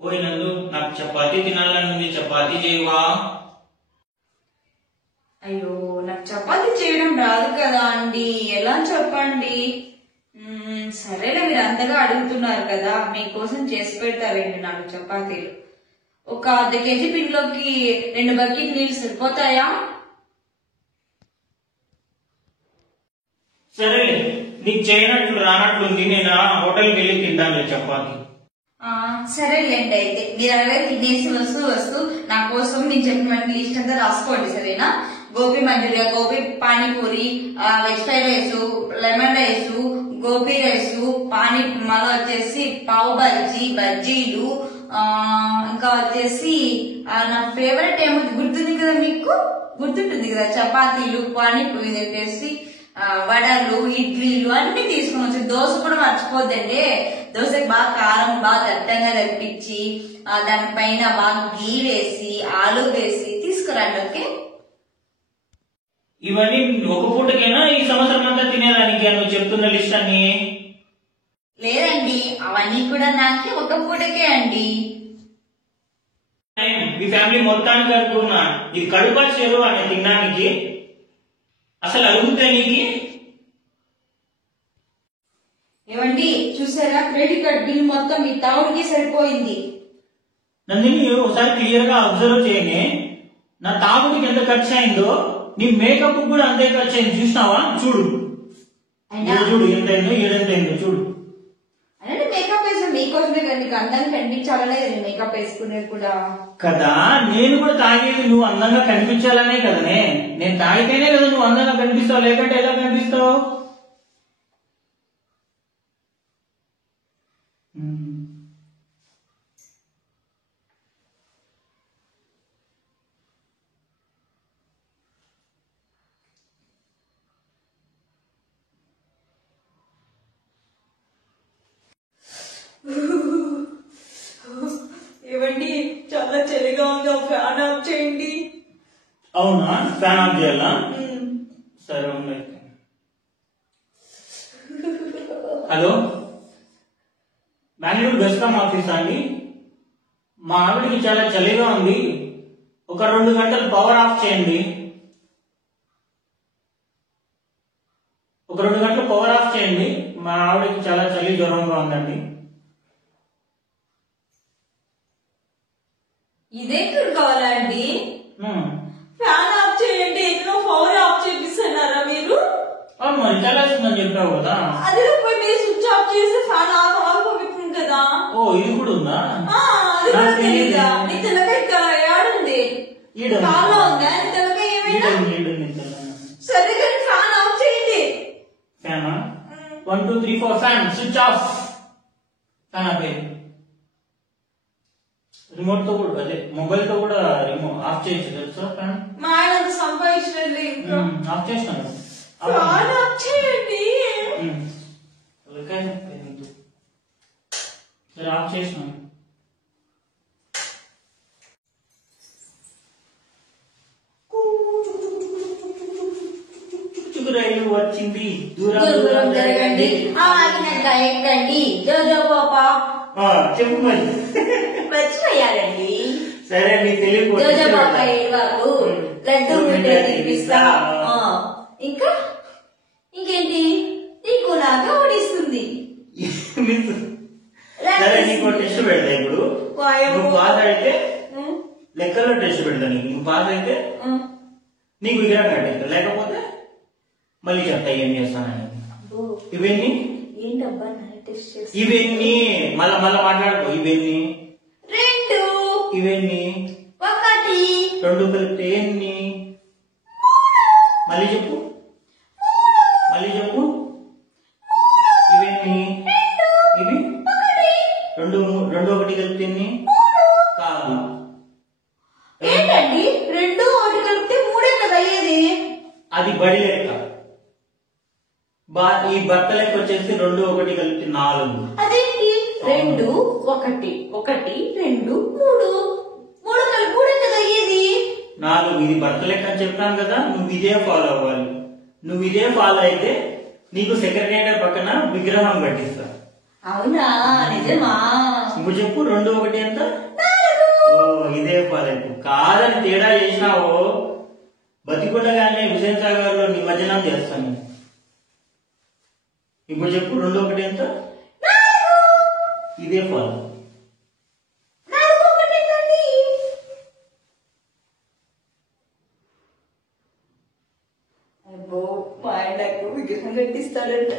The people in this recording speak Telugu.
ఓయ్ నందు, నాకు చపాతీ తినాలనుంది, చపాతీ చేయవా? అయ్యో, నాకు చపాతీ చేయడం రాదు కదా అండి, ఎలా చెప్పండి? సరేలే, మీరు అంతగా అడుగుతున్నారు కదా, మీకోసం చేసి పెడతారండి నాకు చపాతీలు. ఒక అర్ధ కేజీ పిండిలోకి 2 బకెట్ నీళ్ళు సరిపోతాయా? సరేలే, నీకు చేయనట్లు రానట్లుంది, నేను హోటల్కి వెళ్ళి తింటాను చపాతీ. సరేలేండి, అయితే మీరు అలాగే తినేసి వస్తూ నా కోసం నేను చెప్పిన లిస్ట్ అంతా రాసుకోండి, సరేనా? Gobi manchurian, gobi panipuri, veg fried rice, lemon rice, gobi rice, మళ్ళీ వచ్చేసి పావు బజ్జీలు, ఇంకా వచ్చేసి నా ఫేవరెట్ ఏమో గుర్తుంది కదా, మీకు గుర్తుంటుంది కదా, చపాతీలు, పానీపూరి వచ్చేసి వడలు, ఇడ్లీలు అన్ని తీసుకుని వచ్చి, దోశ కూడా మర్చిపోద్దండి. దోశకి బాగా కారం బాగా దట్టంగా తెప్పించి దానిపైన బాగా గీ వేసి ఆలు వేసి తీసుకురండి, ఓకే? ఇవన్నీ ఒక పూటకైనా ఈ సంవత్సరం అంతా తినేదానికి నువ్వు చెప్తున్న లిస్ట్ అన్ని? లేదండి, అవన్నీ కూడా నాకు ఒక పూటకే అండి. మీ ఫ్యామిలీ మొత్తానికి అనుకున్నా, ఇది కడుపా చెరువు అని తినడానికి అసలు అడుగుతా నీకు? ఏమండి, చూసారా, క్రెడిట్ కార్డ్ బిల్ మొత్తం మీ తమ్ముడికి సరిపోయింది. నందిని, ఒకసారి క్లియర్ గా అబ్జర్వ్ చేయని, నా తాగుడికి ఎంత ఖర్చు అయిందో నీ మేకప్ కూడా అంతే ఖర్చు అయింది, చూసినావా? చూడు చూడు ఎంతైందో చూడు. అంటే మేకప్ వేసిన మీకోసమే కదా, మీకు అందంగా కనిపించాలనే మేకప్ వేసుకునేది కూడా కదా. నేను కూడా తాగేది నువ్వు అందంగా కనిపించాలనే కదనే. నేను తాగితేనే కదా నువ్వు అందంగా కనిపిస్తావు, లేకంటే ఎలా కనిపిస్తావు? ఏమండి, చాలా చలిగా ఉంది, ఫ్యాన్ ఆఫ్ చేయండి. అవునా, ఫ్యాన్ ఆఫ్ చేయాలా? సరే ఉంది. హలో, బెంగళూరు బెస్కామ్ ఆఫీసా అండి? మా ఆవిడికి చాలా చలిగా ఉంది, ఒక 2 గంటలు పవర్ ఆఫ్ చేయండి. ఒక 2 గంటలు పవర్ ఆఫ్ చేయండి, మా ఆవిడకి చాలా చలి జ్వరంగా ఉందండి. ఇదేంటి కావాలా అండి? ఫ్యాన్ ఆఫ్ చేయండి, ఇంట్లో పవర్ ఆఫ్ చేపిస్తున్నారా మీరు? మరి చల్లేస్తుందని చెప్పావు కదా. అది మీరు స్విచ్ ఆఫ్ చేసి ఫ్యాన్ ఆఫ్ అవుతుంది కదా. ఓ, ఇది కూడా ఉందా? అది కూడా తెలీదా? నీ తెల్లకాయ ఏడుంది? కాల్లో ఉందా నీ తెల్లకాయ? ఏమైనా సరే, కానీ ఫ్యాన్ ఆఫ్ చేయండి. ఫ్యానా? 1 2 3 4 ఫ్యాన్ స్విచ్ ఆఫ్. ఫ్యాన్ ఆపే. రిమోట్ తో కూడా, అదే మొబైల్ తో కూడా రిమోట్ ఆఫ్ చేయొచ్చు తెలుసా? ఫ్యాన్ మా ఆయన సంపాదించలేదు, ఆఫ్ చేస్తాను. ఫ్యాన్ ఆఫ్ చేయండి. సరే, ఆఫ్ చేసినాను. రైలు వచ్చింది, దూరం దూరం జరగండి, ఎక్కండి, జోజో పాపా. చెప్పు మరి. మర్చిపోయారండి. సరే, నీ తెలియదు. జోజో పాపా ఏడువాకు, లడ్డు ఉంటే తినిపిస్తా. ఇంకా ఇంకేంటి, నీకు నాకు ఓడిస్తుంది. సరే, నీకు టెస్ట్ పెడతా ఇప్పుడు. నువ్వు పాస్ అయితే లెక్కల్లో టెస్ట్ పెడతా నీకు. నువ్వు పాస్ అయితే నీకు విగ్రహం కట్టేస్తా, లేకపోతే మళ్ళీ చెప్తా ఏం చేస్తానని. ఇవన్నీ ఏంటబ్బా, ఇవన్నీ మళ్ళా మాట్లాడుకో. ఇవన్నీ 2, ఇవన్నీ 1, 2 కలిపితే ఎన్ని? మళ్ళీ చెప్పు. ఇవన్నీ ఇవి 2 1 కలిపితే ఎన్ని? కాదు. ఏంటండి 2 1 కలిపితే 3 కదా అయ్యేది? అది బడి లెక్క. ఈ భర్త లెక్క వచ్చేసి 2 1 కలిపి 4. అదేంటి 2 1 1 2 3 కలిపి 3 కదా అయ్యేది? 4. ఇది భర్త లెక్క అని చెప్పాను కదా, నువ్వు ఇదే ఫాలో అవ్వాలి. నువ్వు ఇదే ఫాలో అయితే నీకు సెక్రటేరియట్ పక్కన విగ్రహం కట్టిస్తా. అవునా, నిజమా? నువ్వు చెప్పు. 2 1 ఎంత? బతికుండగానే హుసేన్ సాగర్ లో నిమజ్జనం చేస్తాను. ఇప్పుడు చెప్పు 2 1 ఎంత? ఇదే ఫాల్. అబ్బో మా ఆయన నాకు విగ్రహం కట్టిస్తాడంట.